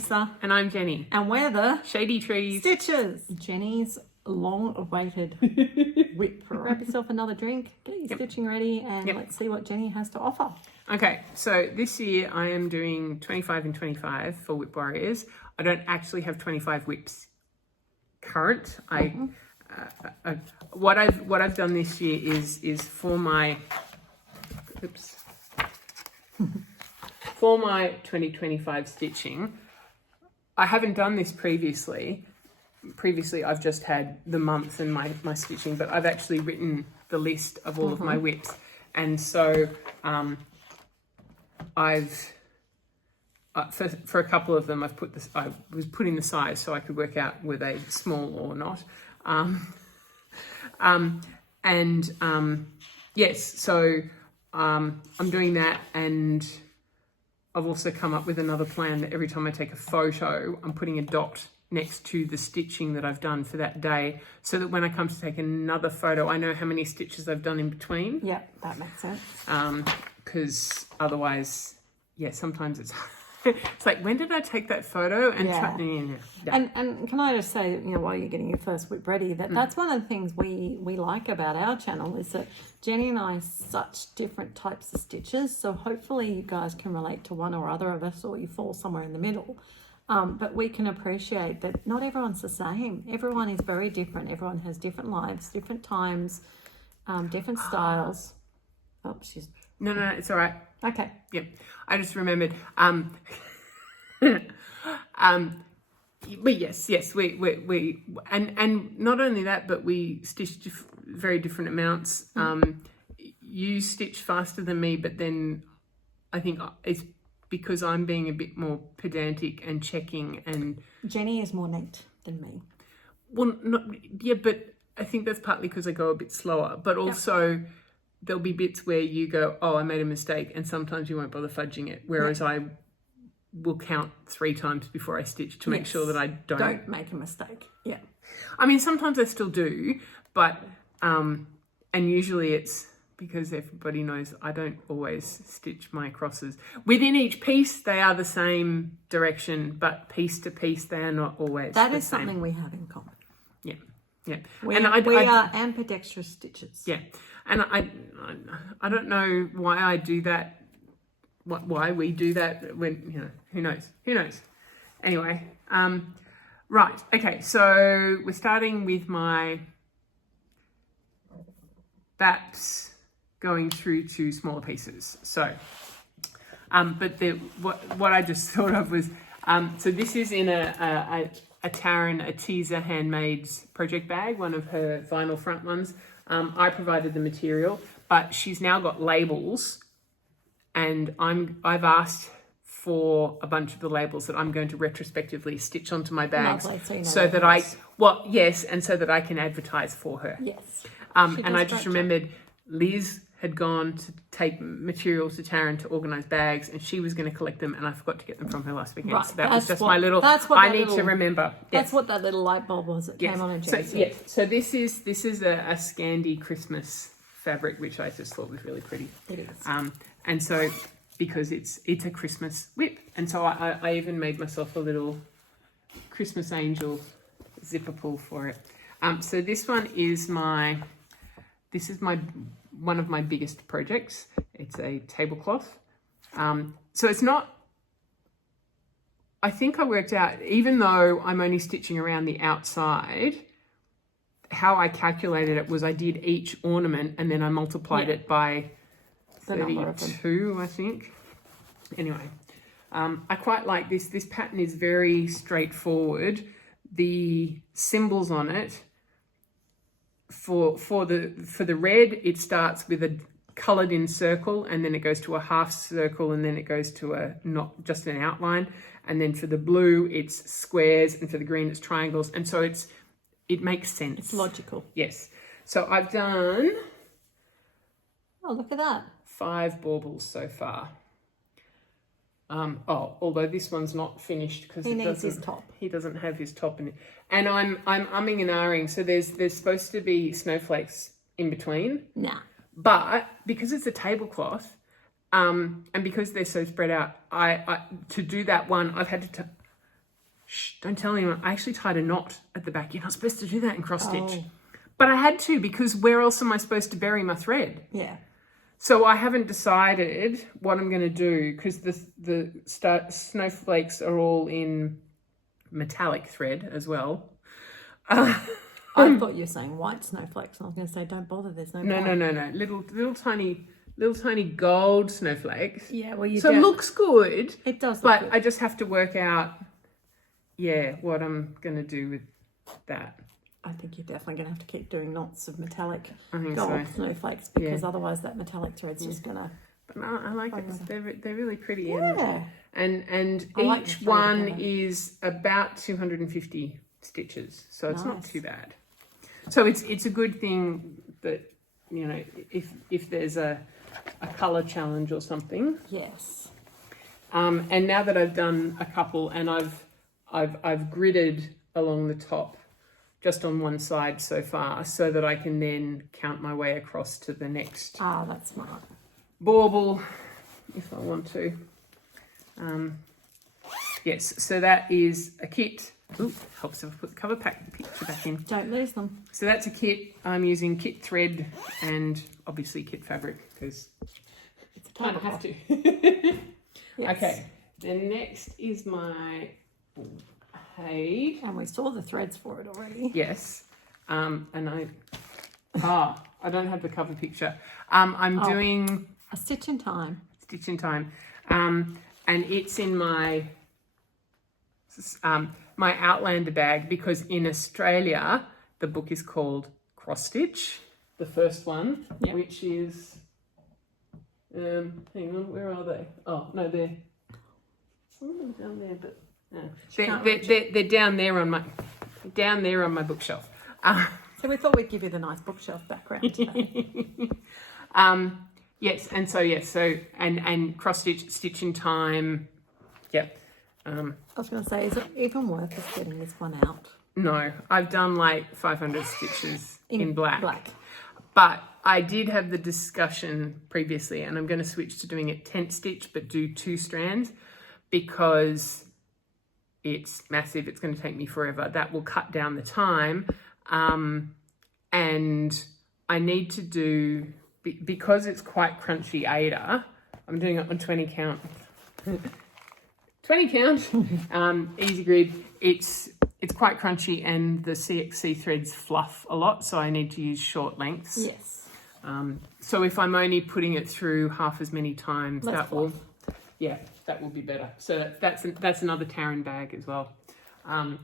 Lisa. And I'm Jenny. And we're the Shady Trees. Stitches. Jenny's long-awaited WIP Parade. Grab yourself another drink, get your stitching ready, and let's see what Jenny has to offer. Okay, so this year I am doing 25 and 25 for WIP Warriors. I don't actually have 25 WIPs current. What I've done this year is for my for my 2025 stitching. I haven't done this previously. Previously, I've just had the month and my stitching, but I've actually written the list of all of my WIPs, and so I've for a couple of them, I was putting the size so I could work out were they small or not. Yes, so I'm doing that, and I've also come up with another plan that every time I take a photo, I'm putting a dot next to the stitching that I've done for that day, so that when I come to take another photo, I know how many stitches I've done in between. Yeah, that makes sense. Because otherwise, sometimes it's it's like, when did I take that photo? And and can I just say that, while you're getting your first WIP ready, that's one of the things we like about our channel, is that Jenny and I are such different types of stitches. So hopefully you guys can relate to one or other of us, or you fall somewhere in the middle. But we can appreciate that not everyone's the same. Everyone is very different. Everyone has different lives, different times, different styles. Oh, she's... No, it's all right. Okay. Yep. I just remembered. But yes, we and not only that, but we stitch very different amounts. You stitch faster than me, but then I think it's because I'm being a bit more pedantic and checking, and Jenny is more neat than me. Well, but I think that's partly because I go a bit slower, but also there'll be bits where you go, oh, I made a mistake, and sometimes you won't bother fudging it, whereas I will count 3 times before I stitch to make sure that I don't make a mistake. Yeah. I mean, sometimes I still do, but and usually it's because everybody knows I don't always stitch my crosses. Within each piece, they are the same direction, but piece to piece, they are not always That the is same. something we have in common. Yeah. We are ambidextrous stitches. Yeah. And I don't know why I do that, why we do that when, who knows. Anyway, right. Okay. So we're starting with my BAPs going through to smaller pieces. So, but what I just thought of was, so this is in a Taryn, a teaser handmade project bag, one of her vinyl front ones. I provided the material, but she's now got labels, and I've asked for a bunch of the labels that I'm going to retrospectively stitch onto my bags, so that so that I can advertise for her. Yes. And I just remembered Liz had gone to take materials to Taryn to organise bags, and she was going to collect them, and I forgot to get them from her last weekend. Right. So that was just my little. I need to remember. That's what that little light bulb was that came on in Jenny's. So this is a Scandi Christmas fabric, which I just thought was really pretty. It is. And so because it's a Christmas WIP, and so I even made myself a little Christmas angel zipper pull for it. So this one is one of my biggest projects. It's a tablecloth. So it's not, I think I worked out, even though I'm only stitching around the outside, how I calculated it was I did each ornament and then I multiplied it by 32, I think. Anyway, I quite like this. This pattern is very straightforward. The symbols on it, for the red, it starts with a coloured in circle, and then it goes to a half circle, and then it goes to a not just an outline, and then for the blue it's squares, and for the green it's triangles, and so it makes sense. It's logical. Yes. So I've done, oh, look at that, 5 baubles so far. Although this one's not finished because he needs his top. He doesn't have his top in it, and I'm umming and ahhing. So there's supposed to be snowflakes in between. Nah. But because it's a tablecloth, and because they're so spread out, I to do that one I've had to Shh, don't tell anyone. I actually tied a knot at the back. You're not supposed to do that in cross stitch. Oh. But I had to, because where else am I supposed to bury my thread? Yeah. So I haven't decided what I'm going to do, because the snowflakes are all in metallic thread as well. I thought you were saying white snowflakes, and I was going to say, don't bother, there's no point. No. Little tiny gold snowflakes. Yeah, well, you So it don't. looks good. It does look But good. I just have to work out, what I'm going to do with that. I think you're definitely going to have to keep doing knots of metallic I think gold so. snowflakes, because otherwise that metallic thread's just going to... But no, I like it. They're really pretty. Yeah. And I like each the one together. is about 250 stitches, so it's not Nice. too bad. So it's a good thing that, if there's a color challenge or something. Yes. And now that I've done a couple, and I've gridded along the top just on one side so far, so that I can then count my way across to the next Ah, that's smart. bauble if I want to. Yes, so that is a kit. Ooh, helps if I put the cover picture back in. Don't lose them. So that's a kit. I'm using kit thread and obviously kit fabric, because It's a kind of have tablecloth. to. Yes. Okay, then next is my hay. And we saw the threads for it already. Yes, and I don't have the cover picture. I'm doing A stitch in time. Stitch in Time, and it's in my my Outlander bag, because in Australia the book is called Cross Stitch, the first one, Yep. which is hang on, where are they? Oh no, they're some of them down there, but no. They're down there on my bookshelf. So we thought we'd give you the nice bookshelf background today. Yes, and cross stitch in time. Yep. I was going to say, is it even worth us getting this one out? No, I've done like 500 stitches in black. But I did have the discussion previously, and I'm going to switch to doing it tent stitch, but do 2 strands, because it's massive. It's going to take me forever. That will cut down the time. And I need to do, because it's quite crunchy Ada, I'm doing it on 20 count. 20 count, easy grid. It's quite crunchy, and the CXC threads fluff a lot, so I need to use short lengths. Yes. So if I'm only putting it through half as many times, Less that will be better. So that's another Taryn bag as well. I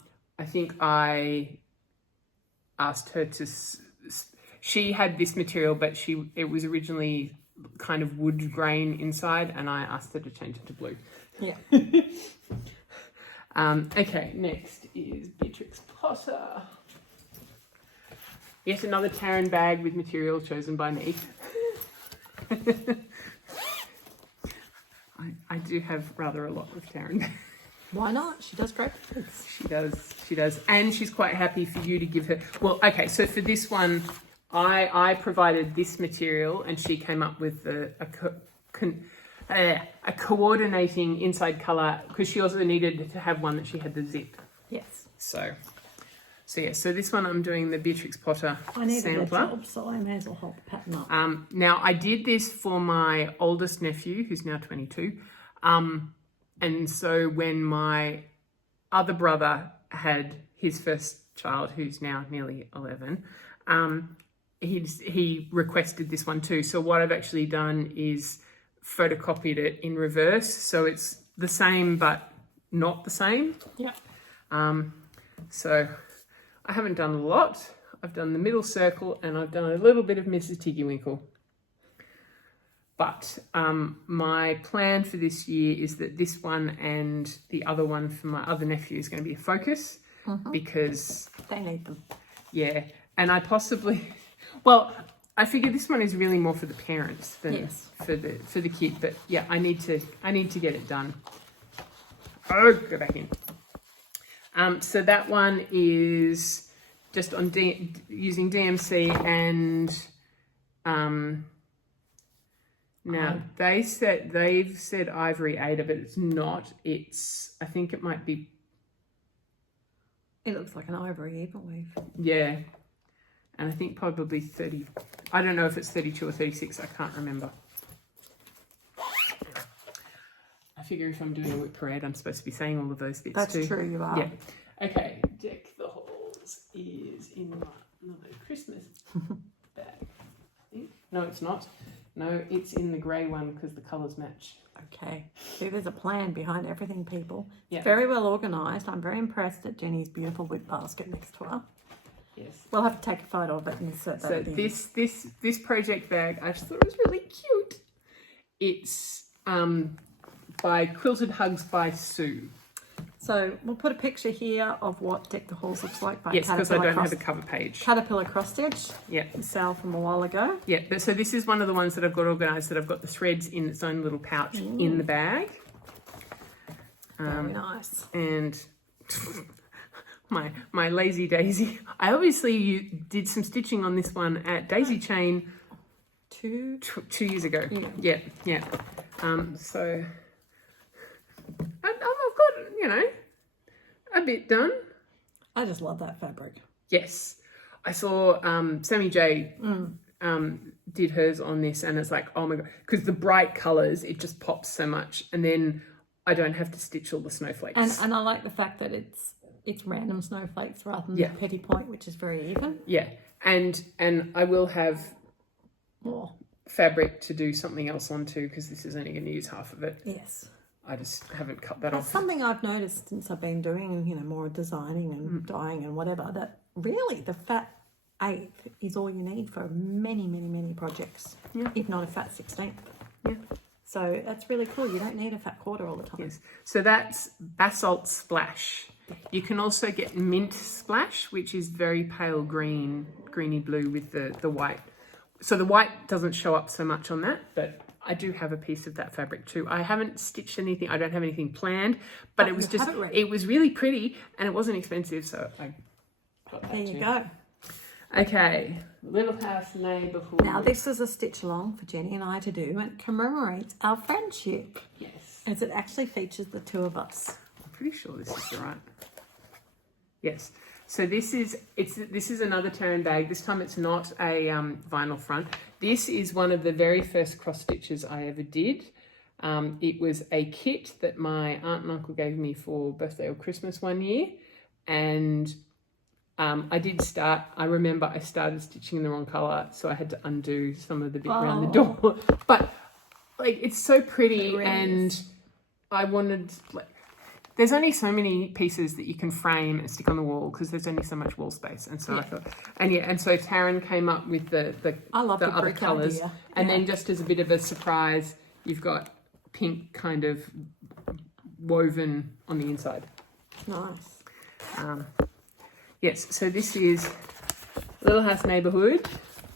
think I asked her to. She had this material, but it was originally kind of wood grain inside, and I asked her to change it to blue. Yeah. Okay, next is Beatrix Potter. Yet another Taryn bag with material chosen by me. I do have rather a lot of Taryn. Why not? She does great things. She does. And she's quite happy for you to give her... Well, okay, so for this one, I provided this material, and she came up with a coordinating inside colour, because she also needed to have one that she had the zip. Yes. So this one I'm doing the Beatrix Potter I needed sampler. a job, so I may as well hold the pattern up. Now I did this for my oldest nephew, who's now 22. And so when my other brother had his first child, who's now nearly 11, he requested this one too. So what I've actually done is photocopied it in reverse, so it's the same but not the same. Yeah. So I haven't done a lot. I've done the middle circle, and I've done a little bit of Mrs. Tiggywinkle. But my plan for this year is that this one and the other one for my other nephew is going to be a focus, because They need them. yeah, and I possibly, well, I figure this one is really more for the parents than for the kid. But yeah, I need to get it done. Oh, go back in. So that one is just on using DMC, and now they've said Ivory Ada, but it's not. I think it might be It looks like an ivory even weave. Yeah. And I think probably 30. I don't know if it's 32 or 36. I can't remember. I figure if I'm doing a WIP parade, I'm supposed to be saying all of those bits That's too. true, you are. Yeah. Okay. Deck the Halls is in my Christmas bag. I think. No, it's not. No, it's in the grey one because the colours match. Okay. See, there's a plan behind everything, people. Yeah. It's very well organised. I'm very impressed at Jenny's beautiful WIP basket next to her. Yes. We'll have to take a photo of it and insert that So in. this project bag, I just thought it was really cute. It's by Quilted Hugs by Sue. So we'll put a picture here of what Deck the Halls looks like by Yes, because I Caterpillar don't have a cover page. Caterpillar cross stitch. Yeah. Sale from a while ago. Yeah, but so this is one of the ones that I've got organised, that I've got the threads in its own little pouch in the bag. Very nice. And my lazy daisy. I obviously did some stitching on this one at Daisy Chain 2 years ago. Yeah. So I've got, you know, a bit done. I just love that fabric. Yes. I saw Sammy J did hers on this, and it's like, oh my God, because the bright colours, it just pops so much. And then I don't have to stitch all the snowflakes. And I like the fact that it's random snowflakes rather than the petty point, which is very even. Yeah. And I will have More. fabric to do something else on too, because this is only going to use half of it. Yes. I just haven't cut that That's off. something I've noticed since I've been doing, you know, more designing and dyeing and whatever, that really the fat 8th is all you need for many, many, many projects, if not a fat 16th. Yeah. So that's really cool. You don't need a fat quarter all the time. Yes. So that's Basalt Splash. You can also get Mint Splash, which is very pale green, greeny blue with the white. So the white doesn't show up so much on that, but I do have a piece of that fabric too. I haven't stitched anything. I don't have anything planned, but it was just, it was really pretty and it wasn't expensive. So I got that There you too. go. Okay. Little House Neighbourhood. Now this is a stitch along for Jenny and I to do, and it commemorates our friendship. Yes. As it actually features the two of us. I'm pretty sure this is the right. Yes. So this is another Terran bag. This time it's not a vinyl front. This is one of the very first cross stitches I ever did. It was a kit that my aunt and uncle gave me for birthday or Christmas one year, and I remember I started stitching in the wrong colour, so I had to undo some of the bit around the door. But like, it's so pretty, It really and is. I wanted, like, there's only so many pieces that you can frame and stick on the wall because there's only so much wall space. And so I thought, and so Taryn came up with the I love the other brick colours. idea. And then just as a bit of a surprise, you've got pink kind of woven on the inside. Nice. Yes, so this is Little House Neighbourhood.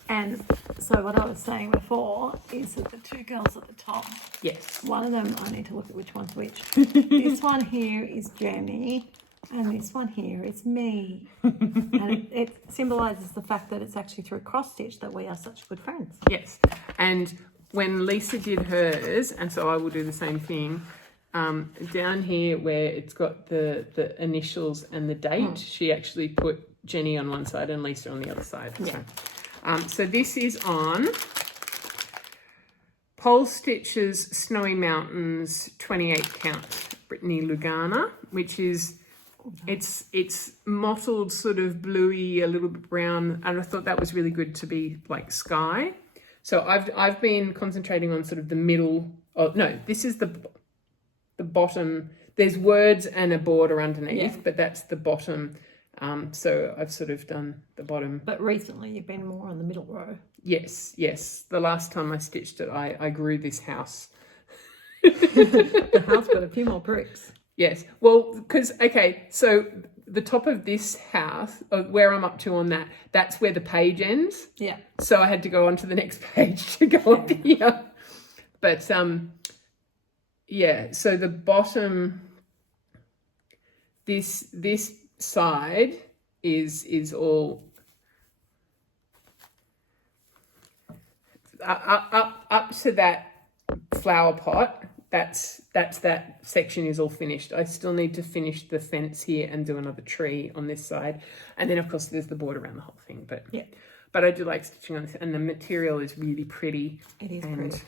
And so what I was saying before is that the two girls at the top, Yes. one of them, I need to look at which one's which. This one here is Jenny, and this one here is me. And it symbolises the fact that it's actually through cross stitch that we are such good friends. Yes, and when Lisa did hers, and so I will do the same thing, down here where it's got the initials and the date, she actually put Jenny on one side and Lisa on the other side. Yeah. So this is on Pole Stitches Snowy Mountains 28 count Brittany Lugana, which is it's mottled sort of bluey, a little bit brown, and I thought that was really good to be like sky. So I've been concentrating on sort of the middle. Oh no, this is the bottom. There's words and a border underneath, but that's the bottom. So I've sort of done the bottom. But recently you've been more on the middle row. Yes. The last time I stitched it, I grew this house. The house got a few more bricks. Yes. Well, because, okay, so the top of this house, where I'm up to on that, that's where the page ends. Yeah. So I had to go on to the next page to go up here. But, yeah, so the bottom, this side is all up to that flower pot. that's that section is all finished. I still need to finish the fence here and do another tree on this side. And then, of course, there's the border around the whole thing. But Yeah. But I do like stitching on this, and the material is really pretty. It is and pretty.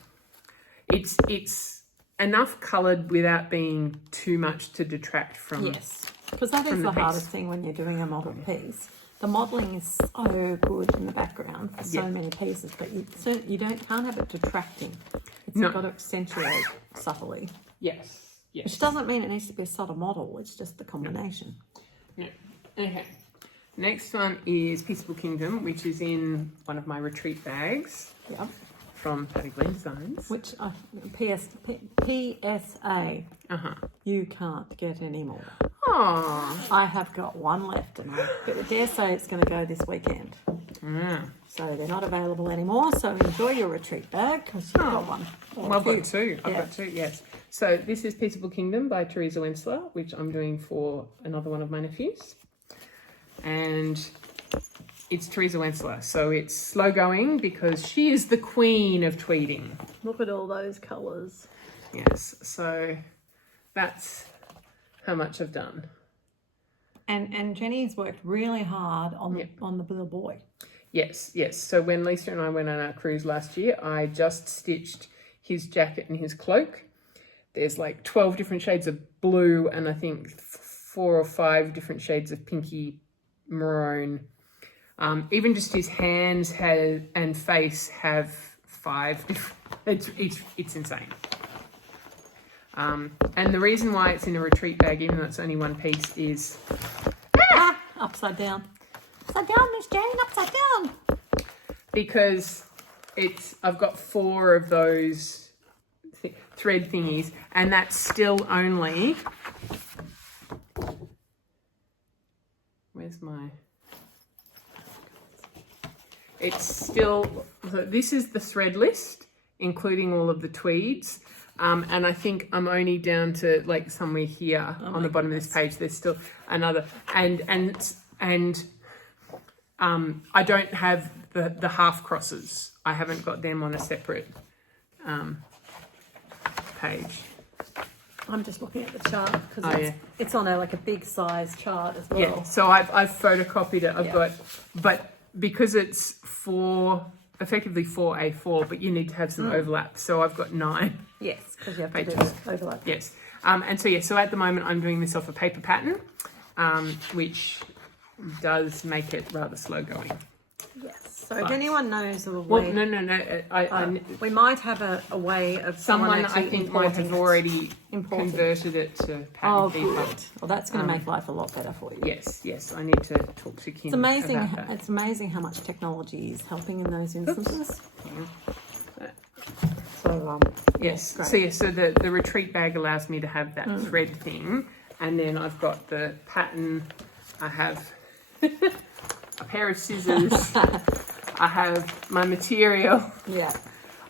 It's enough coloured without being too much to detract from. Yes, because that is the the piece. hardest thing when you're doing a model piece. The modelling is so good in the background for so many pieces, but you can't have it detracting. It's got to accentuate subtly. Yes. Yes. Which doesn't mean it needs to be a subtle model. It's just the combination. Yeah. Okay. Next one is Peaceable Kingdom, which is in one of my retreat bags Yep. from Patty Glen Designs. Which PSA. You can't get any more. Oh. I have got one left, and I dare say it's going to go this weekend. So they're not available anymore. So enjoy your retreat bag because you've got one. Well, I've got two. I've got two, yes. So this is Peaceable Kingdom by Teresa Wensler, which I'm doing for another one of my nephews. And it's Teresa Wensler. So it's slow going because she is the queen of tweeting. Look at all those colours. Yes. So that's how much I've done. And Jenny's worked really hard on the little boy. Yes, yes. So when Lisa and I went on our cruise last year, I just stitched his jacket and his cloak. There's like 12 different shades of blue and I think 4 or 5 different shades of pinky maroon. Even just his hands and face have 5 different. It's insane. And the reason why it's in a retreat bag, even though it's only one piece, is upside down. Upside down, Miss Jane, upside down. Because I've got 4 of those thread thingies, and that's still only. Where's my? It's still. So this is the thread list, including all of the tweeds. And I think I'm only down to like somewhere here on the bottom of this page. There's still another, and I don't have the half crosses. I haven't got them on a separate page. I'm just looking at the chart because it's on a big size chart as well. Yeah, so I've photocopied it. I've got, but because it's effectively 4A4, but you need to have some overlap. So I've got 9. Yes, because you have pages. to do overlap. Yes, and so at the moment I'm doing this off a paper pattern, which does make it rather slow going. Yes. So if anyone knows of a way, no. We might have a way of someone I think might have already converted it to pattern paper. Good. Well, that's going to make life a lot better for you. Yes. I need to talk to Kim. It's amazing. About that. It's amazing how much technology is helping in those instances. So yes. great. So the retreat bag allows me to have that thread thing, and then I've got the pattern. I have a pair of scissors. I have my material. Yeah.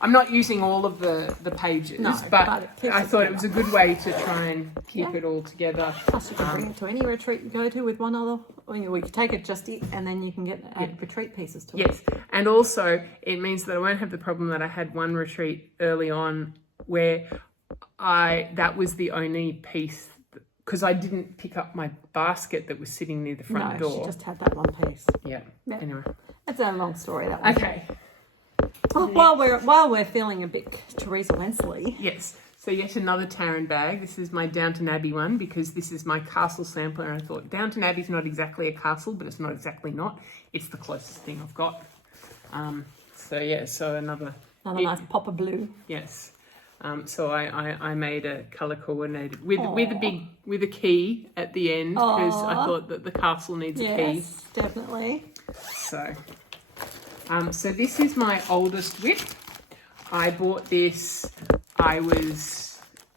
I'm not using all of the pages, but I thought it was a good way to try and keep it all together. Plus you can bring it to any retreat you go to with one other, or you can take it just and then you can add retreat pieces to it. Yes, and also it means that I won't have the problem that I had one retreat early on where that was the only piece, because I didn't pick up my basket that was sitting near the front door. She just had that one piece. Yeah. Anyway. That's a long story, that one. Okay. Well, while we're feeling a bit Teresa Wensley. Yes. So yet another Taryn bag. This is my Downton Abbey one because this is my castle sampler, and I thought Downton Abbey's not exactly a castle, but it's not exactly not. It's the closest thing I've got. So another nice pop of blue. Yes. So I made a colour coordinated with a key at the end because I thought that the castle needs a key. Yes, definitely. So this is my oldest WIP. I bought this. I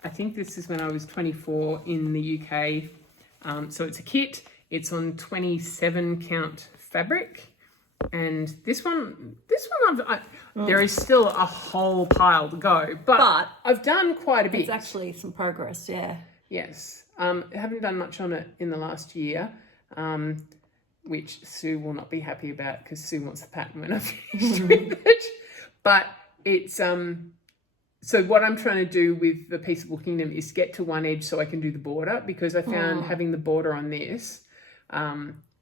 think this is when I was 24 in the UK. So it's a kit. It's on 27 count fabric. And this one, there is still a whole pile to go, but I've done quite a bit. It's actually some progress, yeah. Yes. I haven't done much on it in the last year, which Sue will not be happy about because Sue wants the pattern when I finish with it. But it's, so what I'm trying to do with the Peaceable Kingdom is get to one edge so I can do the border, because I found having the border on this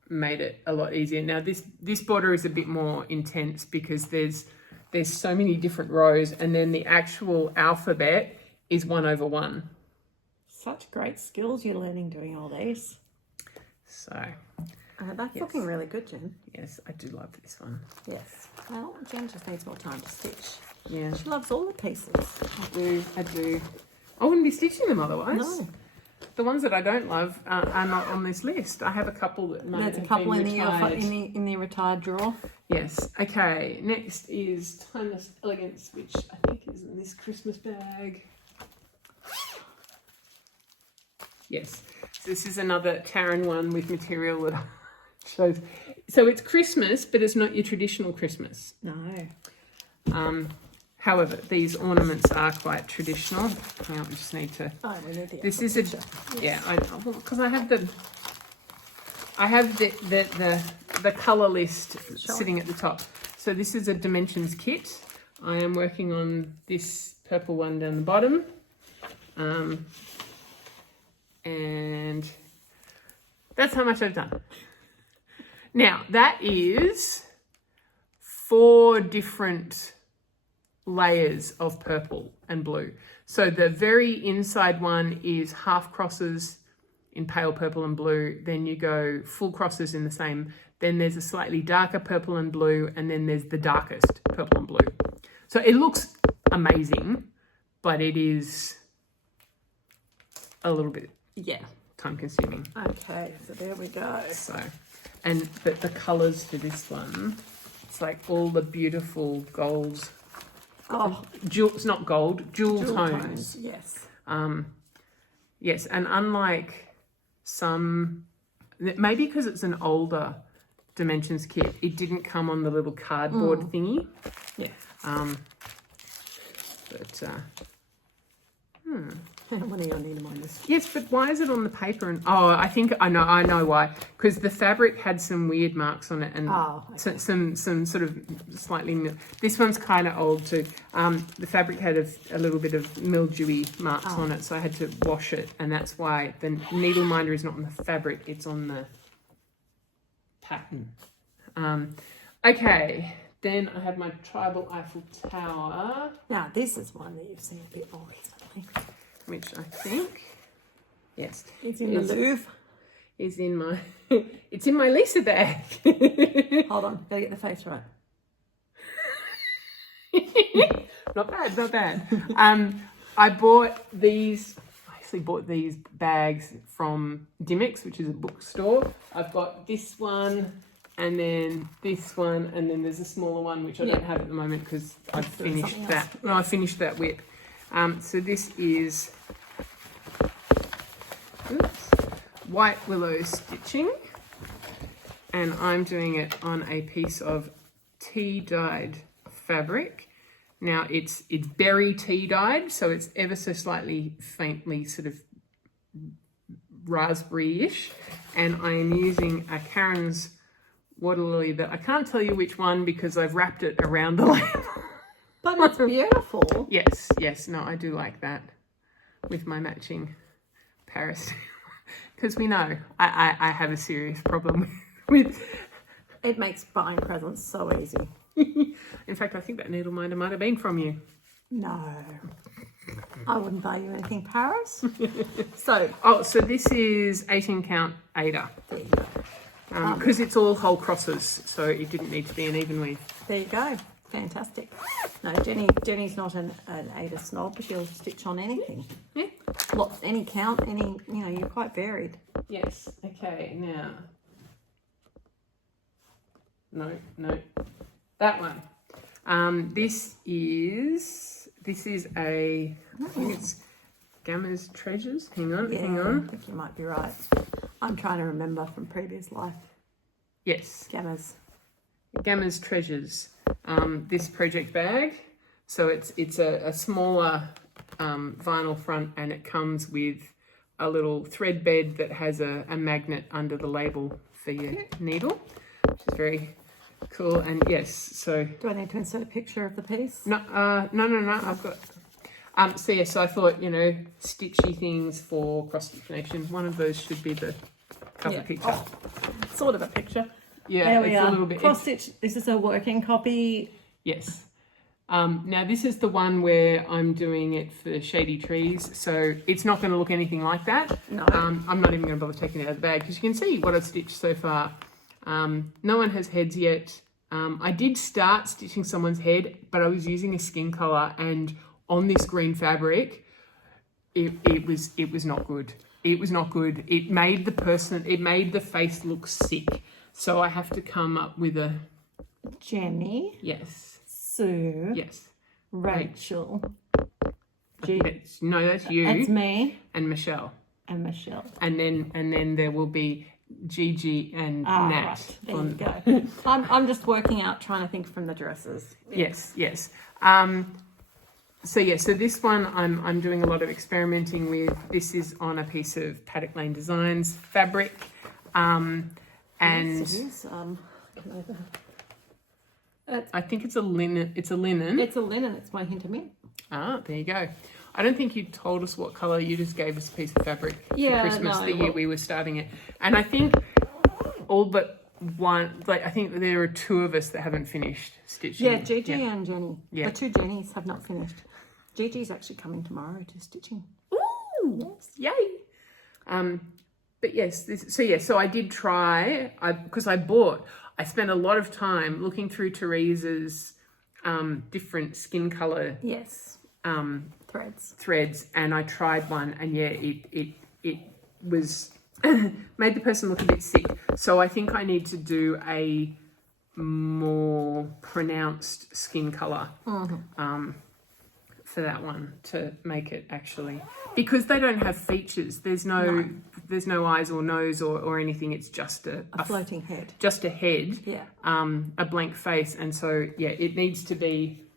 made it a lot easier. Now this border is a bit more intense because there's so many different rows, and then the actual alphabet is 1/1. Such great skills you're learning doing all these. So That's looking really good, Jen. yes, I do love this one. Yes. Well, Jen just needs more time to stitch. Yeah, She loves all the pieces. I do. I wouldn't be stitching them otherwise. No. The ones that I don't love are not on this list. I have a couple that might There's a have couple been in retired. the retired drawer. Yes. Okay. Next is Timeless Elegance, which I think is in this Christmas bag. Yes. So this is another Karen one with material that shows. So it's Christmas, but it's not your traditional Christmas. No. However, these ornaments are quite traditional. Hang on, we just need to. Oh, we need the This other is picture. yeah, because I have the color list sitting at the top. So this is a dimensions kit. I am working on this purple one down the bottom, and that's how much I've done. Now that is 4 different layers of purple and blue. So the very inside one is half crosses in pale purple and blue. Then you go full crosses in the same. Then there's a slightly darker purple and blue, and then there's the darkest purple and blue. So it looks amazing, but it is a little bit time consuming. Okay, so there we go. So, but the colours for this one, it's like all the beautiful golds. Oh, It's not gold, jewel tones. Yes. Yes, and unlike some, maybe because it's an older dimensions kit, it didn't come on the little cardboard thingy. Yeah. One of your need on this. Yes, but why is it on the paper? And I think I know why. Because the fabric had some weird marks on it, and okay. some sort of slightly. This one's kind of old too. The fabric had a little bit of mildewy marks on it, so I had to wash it, and that's why the needle minder is not on the fabric; it's on the pattern. Okay, then I have my tribal Eiffel Tower. Now this is one that you've seen a bit more recently. Which I think, yes, It's in the Louvre. Is in my, it's in my Lisa bag. Hold on, gotta get the face right. Not bad. I actually bought these bags from Dimmicks, which is a bookstore. I've got this one, and then this one, and then there's a smaller one which I don't have at the moment because I've finished that. No, I finished that WIP. So this is White Willow stitching, and I'm doing it on a piece of tea dyed fabric. Now it's berry tea dyed, so it's ever so slightly faintly sort of raspberry-ish, and I am using a Karen's water lily that I can't tell you which one because I've wrapped it around the label. But it's beautiful. Yes. No, I do like that with my matching Paris. Because we know I have a serious problem with... It makes buying presents so easy. In fact, I think that needle minder might have been from you. No. I wouldn't buy you anything Paris. So this is 18 count Ada. there you go. Because it's all whole crosses, so it didn't need to be an even weave. There you go. Fantastic. No, Jenny's not an Ada snob. She'll stitch on anything. Yeah. Lots, any count, you're quite varied. Yes. Okay, now. No. That one. This is a, I think it's Gamma's Treasures. Hang on. I think you might be right. I'm trying to remember from previous life. Yes. Gamma's Treasures. This project bag. So it's a smaller vinyl front, and it comes with a little thread bed that has a magnet under the label for your needle, which is very cool. And yes, so do I need to insert a picture of the piece? no. I've got So I thought, stitchy things for Cross Stitch Nation. One of those should be the cover picture. Oh, sort of a picture. Yeah, There we it's are. a little bit. Cross stitch. This is a working copy. Yes. Now this is the one where I'm doing it for Shady Trees, so it's not going to look anything like that. No. I'm not even going to bother taking it out of the bag because you can see what I've stitched so far. No one has heads yet. I did start stitching someone's head, but I was using a skin colour, and on this green fabric, it was not good. It was not good. It made the face look sick. So I have to come up with a Jenny. yes. Sue. Yes. Rachel. No, that's you. That's me. And Michelle. And Michelle. And then there will be Gigi and Nat. Right. There you go. I'm just working out, trying to think from the dresses. Yes. So this one I'm doing a lot of experimenting with. This is on a piece of Paddock Lane Designs fabric. And yes, it is. I think it's a linen. It's a linen. It's a linen. It's my hint of mint. Ah, there you go. I don't think you told us what colour. You just gave us a piece of fabric for Christmas the year we were starting it. And I think all but one, I think there are two of us that haven't finished stitching. Yeah, Gigi and Jenny. Yeah. The two Jennies have not finished. Gigi's actually coming tomorrow to stitching. Ooh, yes. Yay. But yes, so I did try, because I spent a lot of time looking through Teresa's different skin colour threads, and I tried one, and it was made the person look a bit sick. So I think I need to do a more pronounced skin colour for that one to make it actually, because they don't have features. There's no eyes or nose or anything. It's just a floating head. Just a head. Yeah. A blank face, and so it needs to be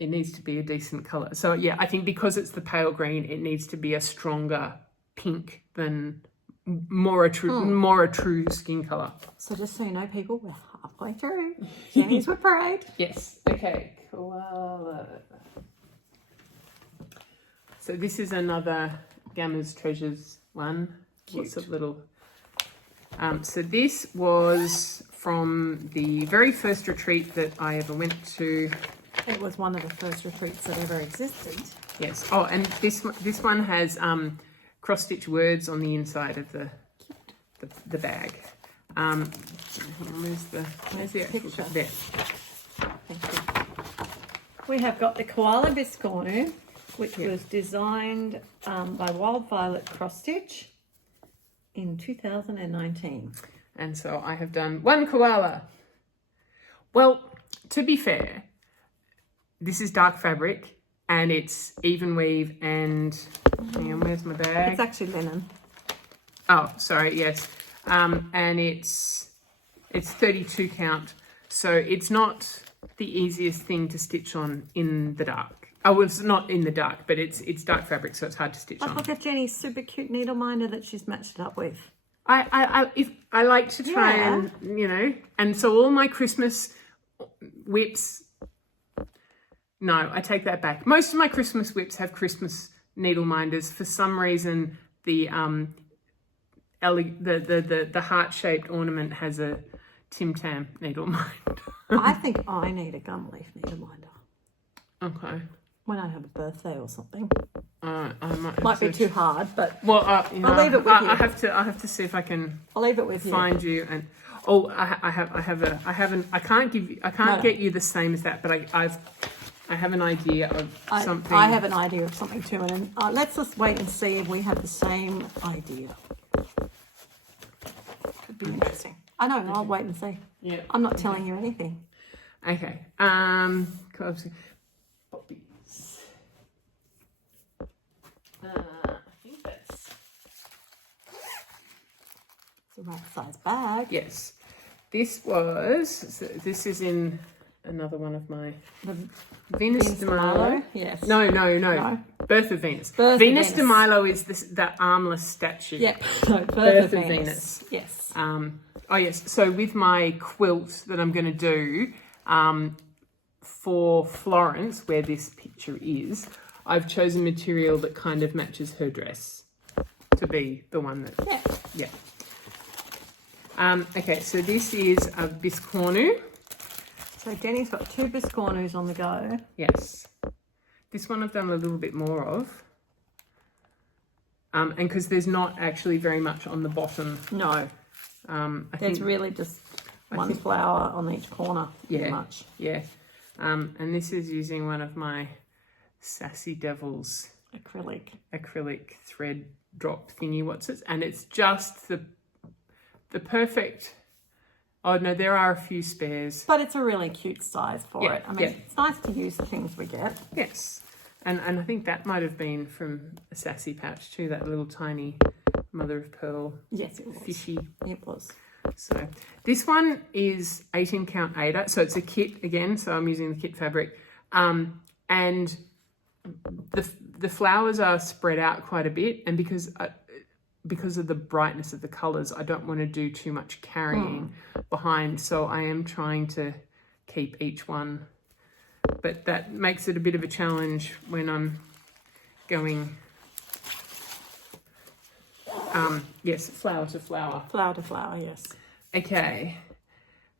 a decent colour. So I think because it's the pale green, it needs to be a stronger pink than more a true skin colour. So just so you know, people, we're halfway through Jenny's WIP Parade. Yes. Okay. Koala. So this is another Gamma's Treasures one. Cute. Lots of little. So this was from the very first retreat that I ever went to. It was one of the first retreats that ever existed. Yes. Oh, and this one has cross stitch words on the inside of the bag. Where's the actual picture? There. Thank you. We have got the Koala Biscornu, which was designed by Wild Violet Cross Stitch in 2019. And so I have done one koala. Well, to be fair, this is dark fabric and it's even weave and hang on, where's my bag? It's actually linen. Oh, sorry, yes. And it's 32 count. So it's not the easiest thing to stitch on in the dark. Oh, it's not in the dark, but it's dark fabric, so it's hard to stitch on. Look at Jenny's super cute needle minder that she's matched it up with. I like to try and, and so all my Christmas whips, no, I take that back. Most of my Christmas whips have Christmas needle minders. For some reason, the heart-shaped ornament has a Tim Tam needle minder. I think I need a gum leaf needle minder. Okay. When I have a birthday or something. I might be too hard, but well, I'll leave it with you. I have to see if I can. I'll leave it with you. Find you and I can't get you the same as that, but I have an idea of something. I have an idea of something too, and let's just wait and see if we have the same idea. Could be interesting. I know. I'll wait and see. Yeah. I'm not telling you anything. Okay. Poppies. I think that's It's a right size bag. yes. This is in another one of my Venus de Milo. Yes. No. Birth of Venus. Venus de Milo is the armless statue. Yep. No, Birth of Venus. Yes. Oh yes. So with my quilt that I'm going to do, for Florence, where this picture is, I've chosen material that kind of matches her dress to be the one that, yeah. Okay, so this is a biscornu. So Jenny's got 2 biscornus on the go. Yes. This one I've done a little bit more of. And because there's not actually very much on the bottom. No. There's really just one flower on each corner, pretty much. Yeah. And this is using one of my Sassy Devils acrylic thread drop thingy. And it's just the perfect. Oh no, there are a few spares, but it's a really cute size for it. I mean, it's nice to use the things we get. Yes, and I think that might have been from a Sassy pouch too. That little tiny mother of pearl. Yes, it was. Fishy. It was. So this one is 18 count Aida. So it's a kit again. So I'm using the kit fabric, and the flowers are spread out quite a bit, and because of the brightness of the colours, I don't want to do too much carrying behind. So I am trying to keep each one, but that makes it a bit of a challenge when I'm going, yes, flower to flower. Flower to flower, yes. Okay,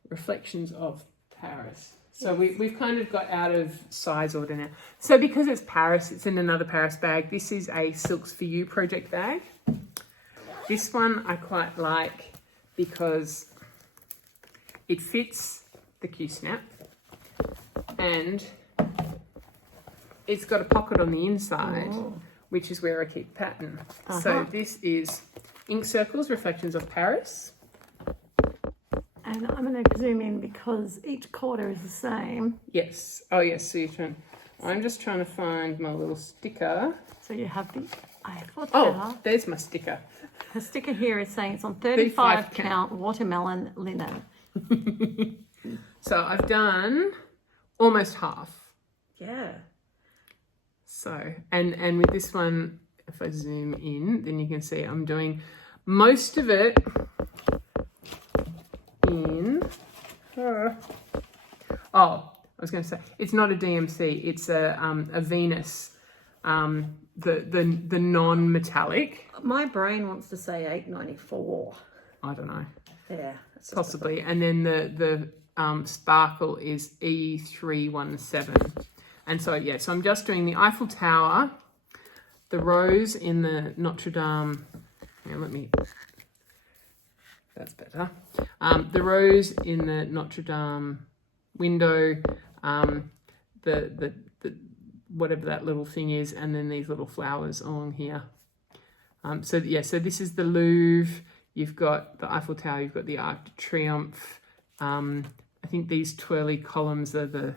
Reflections of Paris. So we've kind of got out of size order now. So because it's Paris, it's in another Paris bag. This is a Silks for You project bag. This one I quite like because it fits the Q-snap and it's got a pocket on the inside, which is where I keep pattern. So this is Ink Circles, Reflections of Paris. And I'm going to zoom in because each quarter is the same. Yes. Oh, yes. So I'm just trying to find my little sticker. So you have the Eiffel Tower. Oh, there's my sticker. The sticker here is saying it's on 35 count watermelon linen. So I've done almost half. Yeah. So, and with this one, if I zoom in, then you can see I'm doing most of it in, I was going to say, it's not a DMC, it's a Venus, the non-metallic. My brain wants to say 894. I don't know. Yeah. Possibly. And then the sparkle is E317. And so, yeah, so I'm just doing the Eiffel Tower, the rose in the Notre Dame. That's better. The rose in the Notre Dame window, the whatever that little thing is, and then these little flowers along here. So this is the Louvre. You've got the Eiffel Tower. You've got the Arc de Triomphe. I think these twirly columns are the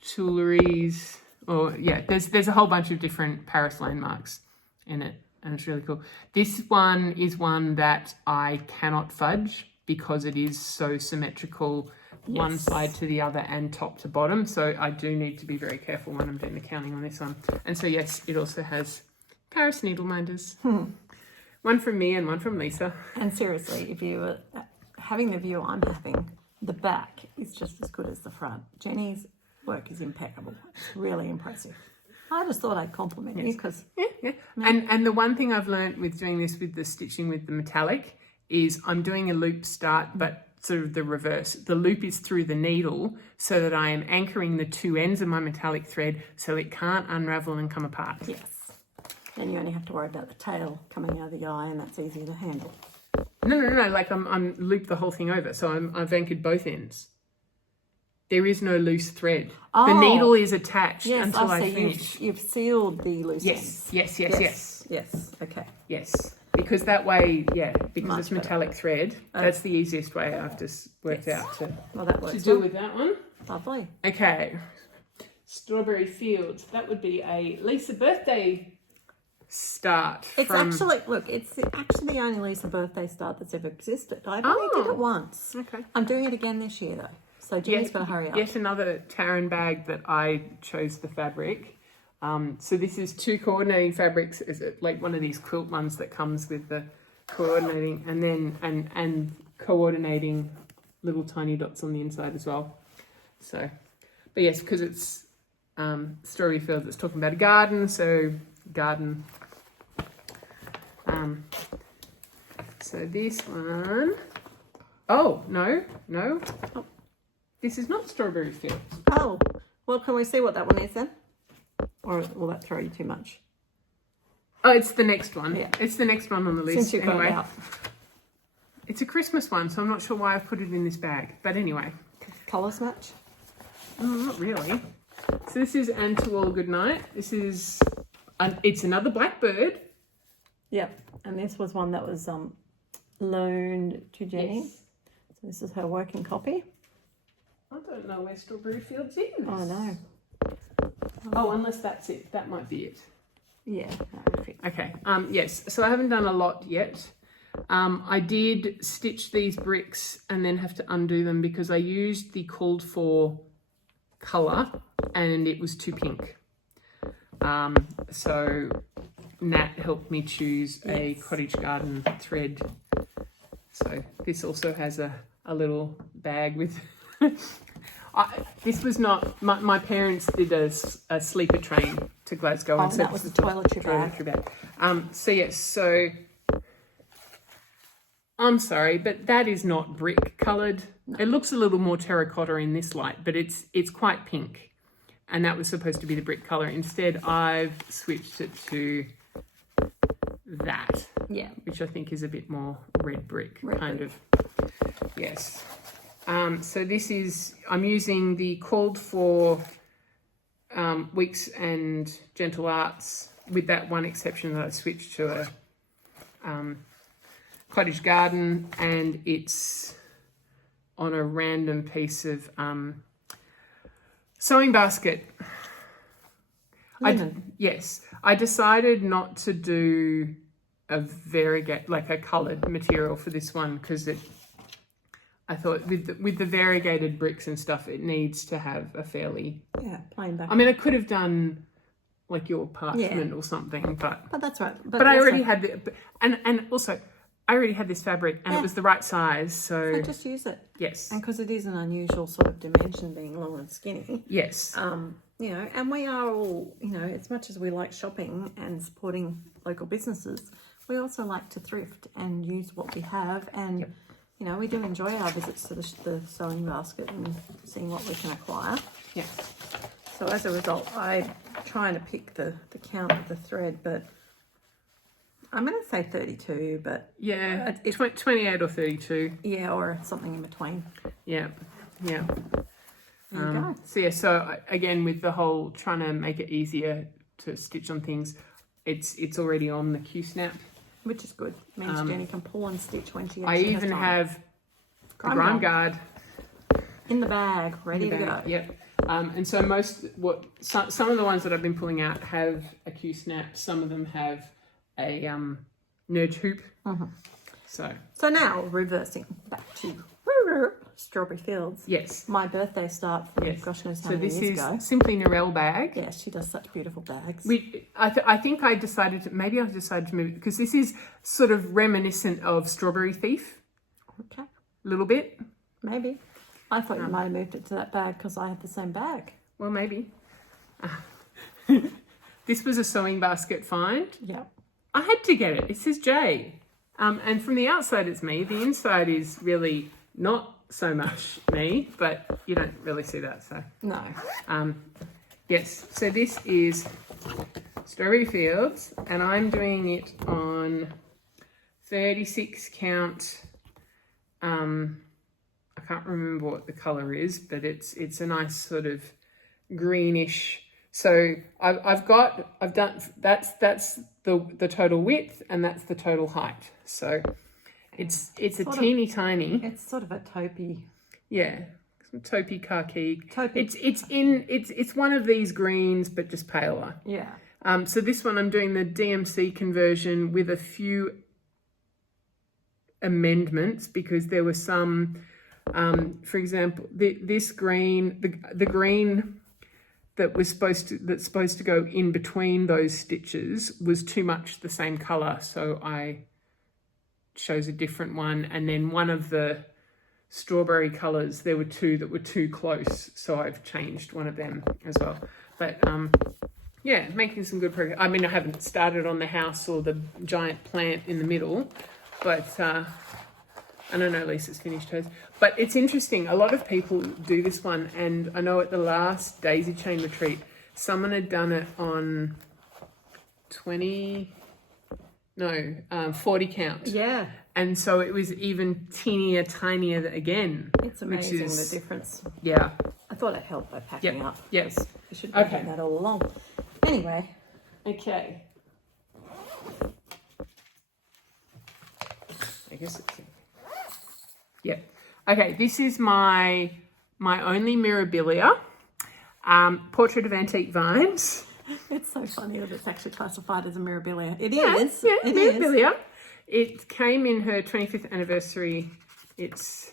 Tuileries. Oh yeah, there's a whole bunch of different Paris landmarks in it, and it's really cool. This one is one that I cannot fudge because it is so symmetrical, one side to the other and top to bottom. So I do need to be very careful when I'm doing the counting on this one. And so yes, it also has Paris needle minders. One from me and one from Lisa. And seriously, if you were having the view I'm having, the back is just as good as the front. Jenny's work is impeccable. It's really impressive. I just thought I'd compliment you because... Yeah. And the one thing I've learned with doing this with the stitching with the metallic is I'm doing a loop start, but sort of the reverse. The loop is through the needle so that I am anchoring the two ends of my metallic thread so it can't unravel and come apart. Yes. Then you only have to worry about the tail coming out of the eye, and that's easy to handle. No. Like I'm looped the whole thing over, so I've anchored both ends. There is no loose thread. Oh. The needle is attached until I finish. You've sealed the loose ends. Yes. Okay. Yes. Because that way, because Much it's metallic thread, that's the easiest way I've just worked out to deal with that one. Lovely. Okay. Strawberry Fields. That would be a Lisa birthday start. It's actually the only Lisa birthday start that's ever existed. I only did it once. Okay. I'm doing it again this year though. So Jenny's got to hurry up. Yet another Taryn bag that I chose the fabric. So this is 2 coordinating fabrics. Is it like one of these quilt ones that comes with the coordinating and then and coordinating little tiny dots on the inside as well. So, but yes, because it's Strawberry Fields, it's talking about a garden, so garden. So this one, oh, no. Oh, this is not Strawberry Fields. Oh, well, can we see what that one is then? Or will that throw you too much? Oh, it's the next one. Yeah. It's the next one on the list. Since you've got it anyway. out. It's a Christmas one, so I'm not sure why I've put it in this bag. But anyway. Colours match? Not really. So this is And to All Good Night. This is, it's another blackbird. Yep. And this was one that was loaned to Jenny. Yes. So this is her working copy. I don't know where Strawberry Fields is. Oh, no. Oh, unless that's it. That might be it. Yeah, that would fit. Okay. Yes. So I haven't done a lot yet. I did stitch these bricks and then have to undo them because I used the called for colour and it was too pink. So Nat helped me choose a cottage garden thread. So this also has a little bag with... this was not... My parents did a sleeper train to Glasgow. Oh, and so that was a toiletry bag. So yes, so... I'm sorry, but that is not brick coloured. No. It looks a little more terracotta in this light, but it's quite pink. And that was supposed to be the brick colour. Instead, I've switched it to that. Yeah. Which I think is a bit more red brick, kind of. Yes. So this is, I'm using the called for Weeks and Gentle Arts, with that one exception that I switched to a cottage garden, and it's on a random piece of sewing basket. Yes, I decided not to do a like a coloured material for this one because I thought with the variegated bricks and stuff, it needs to have a fairly plain back. I mean, I could have done like your parchment or something, but that's right. But I already had the and also. I already had this fabric and it was the right size, so just use it. Yes. And because it is an unusual sort of dimension, being long and skinny. Yes. You know, and we are all, you know, as much as we like shopping and supporting local businesses, we also like to thrift and use what we have. And, you know, we do enjoy our visits to the sewing basket and seeing what we can acquire. Yeah. So as a result, I'm trying to pick the count of the thread, but I'm going to say 32, but... Yeah, 28 or 32. Yeah, or something in between. Yeah. There you go. So yeah, so again, with the whole trying to make it easier to stitch on things, it's already on the Q-snap. Which is good. Means Jenny can pull and stitch when she I even have the grime guard in the bag, ready to go. Yep. And so some of the ones that I've been pulling out have a Q-snap. Some of them have a nudge hoop. So now reversing back to Strawberry Fields. Yes. My birthday start from gosh knows how many years ago. So this is Simply Narelle bag. Yes, she does such beautiful bags. I think I decided to move it because this is sort of reminiscent of Strawberry Thief. Okay. A little bit. Maybe. I thought you might have moved it to that bag because I had the same bag. Well, maybe. This was a sewing basket find. Yeah. I had to get it. It says J. And from the outside it's me. The inside is really not so much me, but you don't really see that, so. No. Yes, so this is Strawberry Fields, and I'm doing it on 36 count. I can't remember what the colour is, but it's a nice sort of greenish. So I've done that's the total width, and that's the total height. So it's a teeny tiny. It's sort of a taupey. Yeah, some taupey khaki. Taupey. It's one of these greens, but just paler. Yeah. So this one I'm doing the DMC conversion with a few amendments because there were some. For example, this green, the green that's supposed to go in between those stitches was too much the same colour, so I chose a different one. And then one of the strawberry colours, there were two that were too close, so I've changed one of them as well. But yeah, making some good progress. I mean, I haven't started on the house or the giant plant in the middle, but I don't know, Lisa's finished hers. But it's interesting, a lot of people do this one, and I know at the last daisy chain retreat, someone had done it on 40 count. Yeah. And so it was even teenier, tinier again. It's amazing the difference. Yeah. I thought it helped by packing up. Yes. You should be doing that all along. Anyway. Okay. I guess it's... Yeah. Okay, this is my only Mirabilia. Portrait of Antique Vines. It's so funny that it's actually classified as a Mirabilia. It is. Yeah, it Mirabilia. Is. It came in her 25th anniversary. It's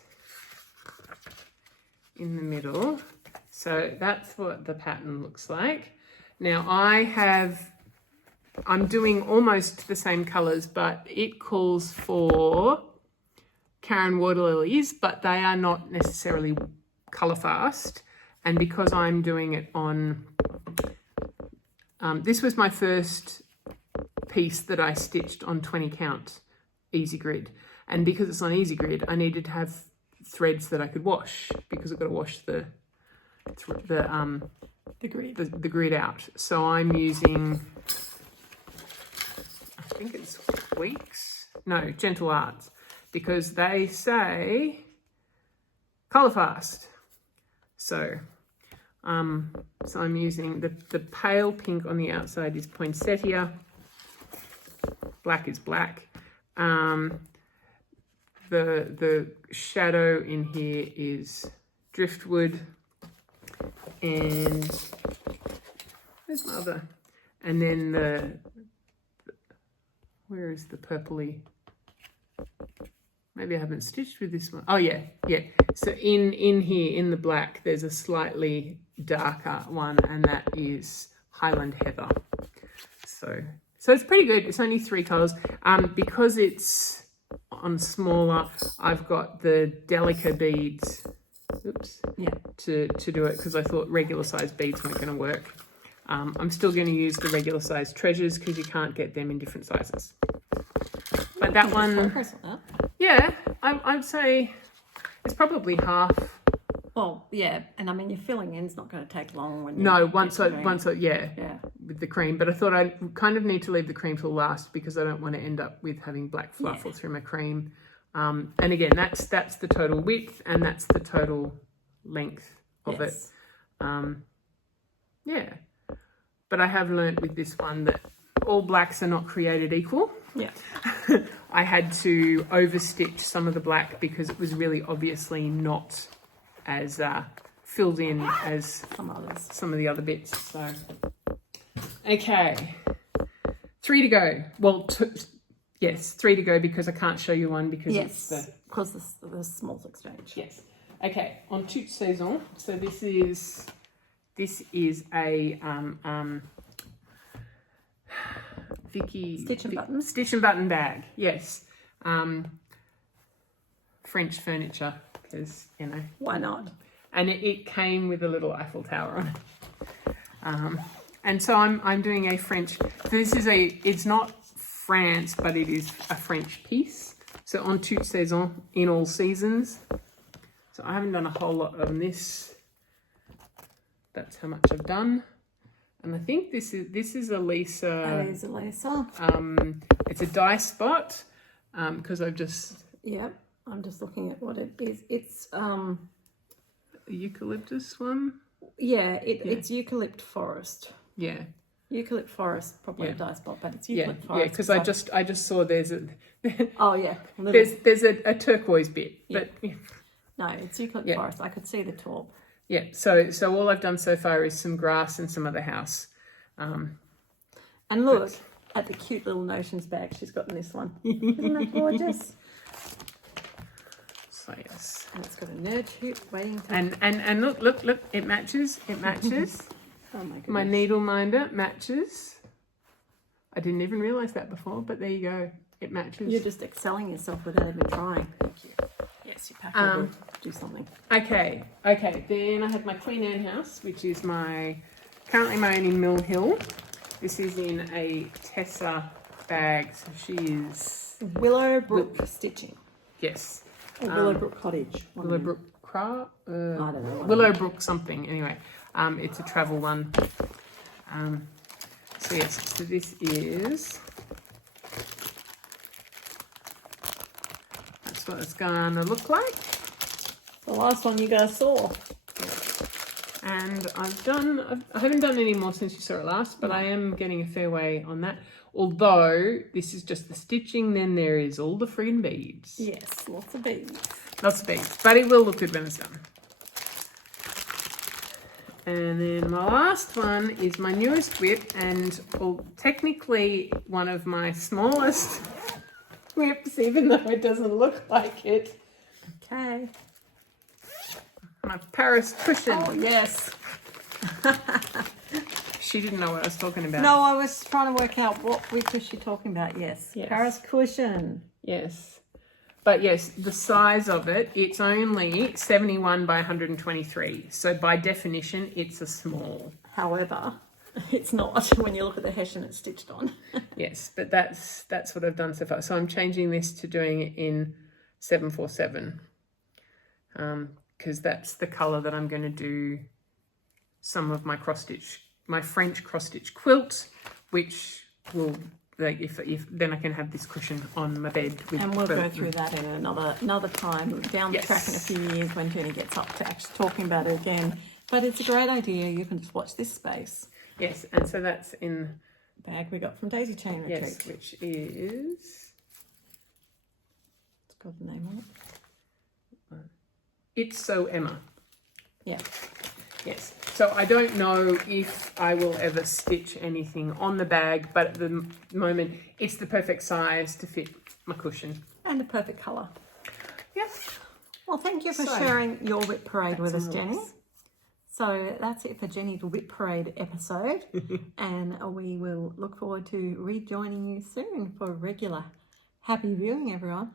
in the middle. So that's what the pattern looks like. Now I'm doing almost the same colours, but it calls for Karen water lilies, but they are not necessarily colour fast. And because I'm doing it on, this was my first piece that I stitched on 20 count easy grid. And because it's on easy grid, I needed to have threads that I could wash, because I've got to wash the grid out. So I'm using, I think it's Gentle Arts, because they say colour fast. So I'm using the pale pink on the outside is poinsettia, black is black. The shadow in here is driftwood, and where's my other? And then where is the purpley? Maybe I haven't stitched with this one. Oh yeah. So in here, in the black, there's a slightly darker one, and that is Highland Heather. So it's pretty good. It's only 3 colours. Because it's on smaller, I've got the Delica beads. Oops. Yeah. To do it, because I thought regular size beads weren't going to work. I'm still going to use the regular size treasures, because you can't get them in different sizes. But that one, yeah, I'd say it's probably half. Well, yeah, and I mean your filling in's not going to take long when once I with the cream. But I thought I kind of need to leave the cream till last, because I don't want to end up with having black fluff all through my cream. And again, that's the total width, and that's the total length of it. Yeah, but I have learnt with this one that all blacks are not created equal. Yeah. I had to overstitch some of the black, because it was really obviously not as filled in as some of the other bits. So, okay, 3 to go. Well, yes, 3 to go, because I can't show you one because it's the smalls exchange. Yes. Okay, en toute saison. So this is a Vicky Stitch and Button bag. Yes. French furniture, because why not? And it came with a little Eiffel Tower on it. And so I'm doing a French. It's not France, but it is a French piece. So en toute saison, in all seasons. So I haven't done a whole lot on this. That's how much I've done. And I think this is a Lisa. That is a Lisa. It's a die spot, because I've just. Yep, I'm just looking at what it is. It's a eucalyptus one. Yeah, it's eucalypt forest. Yeah. Eucalypt forest, probably a die spot, but it's eucalypt forest. Yeah, because I just saw there's a. Oh yeah. There's a turquoise bit, but. No, it's eucalypt forest. I could see the taupe. Yeah, so all I've done so far is some grass and some other house. And look at the cute little Notions bag she's got in this one. Isn't that gorgeous? So yes. And it's got a nerd hoop waiting to... And look, it matches. It matches. Oh my goodness. My needle minder matches. I didn't even realise that before, but there you go. It matches. You're just excelling yourself without even trying. Thank you. Yeah. Yes, your packer will do something. Okay. Then I have my Queen Anne house, which is currently my own in Mill Hill. This is in a Tessa bag. So she is Willowbrook stitching. yes. Or Willowbrook Cottage. Willowbrook I don't know. Willowbrook something. Anyway, it's a travel one. So yes. So this is. That's what it's gonna look like. The last one you guys saw. And I haven't done any more since you saw it last, but I am getting a fair way on that. Although this is just the stitching, then there is all the friggin' beads. Yes, lots of beads. Lots of beads, but it will look good when it's done. And then my last one is my newest WIP, and technically one of my smallest WIPs, even though it doesn't look like it. Okay. My Paris cushion. Oh, yes. She didn't know what I was talking about. No, I was trying to work out which is she talking about. Yes. Yes. Paris cushion. Yes. But yes, the size of it, it's only 71 by 123. So by definition, it's a small. However, it's not when you look at the hessian it's stitched on. Yes, but that's what I've done so far. So I'm changing this to doing it in 747. Because that's the colour that I'm going to do some of my my French cross-stitch quilt, which will, like, if then I can have this cushion on my bed. And we'll go through that in another time down the track in a few years when Jenny gets up to actually talking about it again. But it's a great idea. You can just watch this space. Yes, and so that's in the bag we got from Daisy Chain Retreat. Yes, which is... It's got the name on it. It's So Emma. Yeah. Yes. So I don't know if I will ever stitch anything on the bag, but at the moment it's the perfect size to fit my cushion. And the perfect colour. Yep. Well, thank you for sharing your WIP Parade with us, Jenny. So that's it for Jenny's WIP Parade episode. And we will look forward to rejoining you soon for regular. Happy viewing, everyone.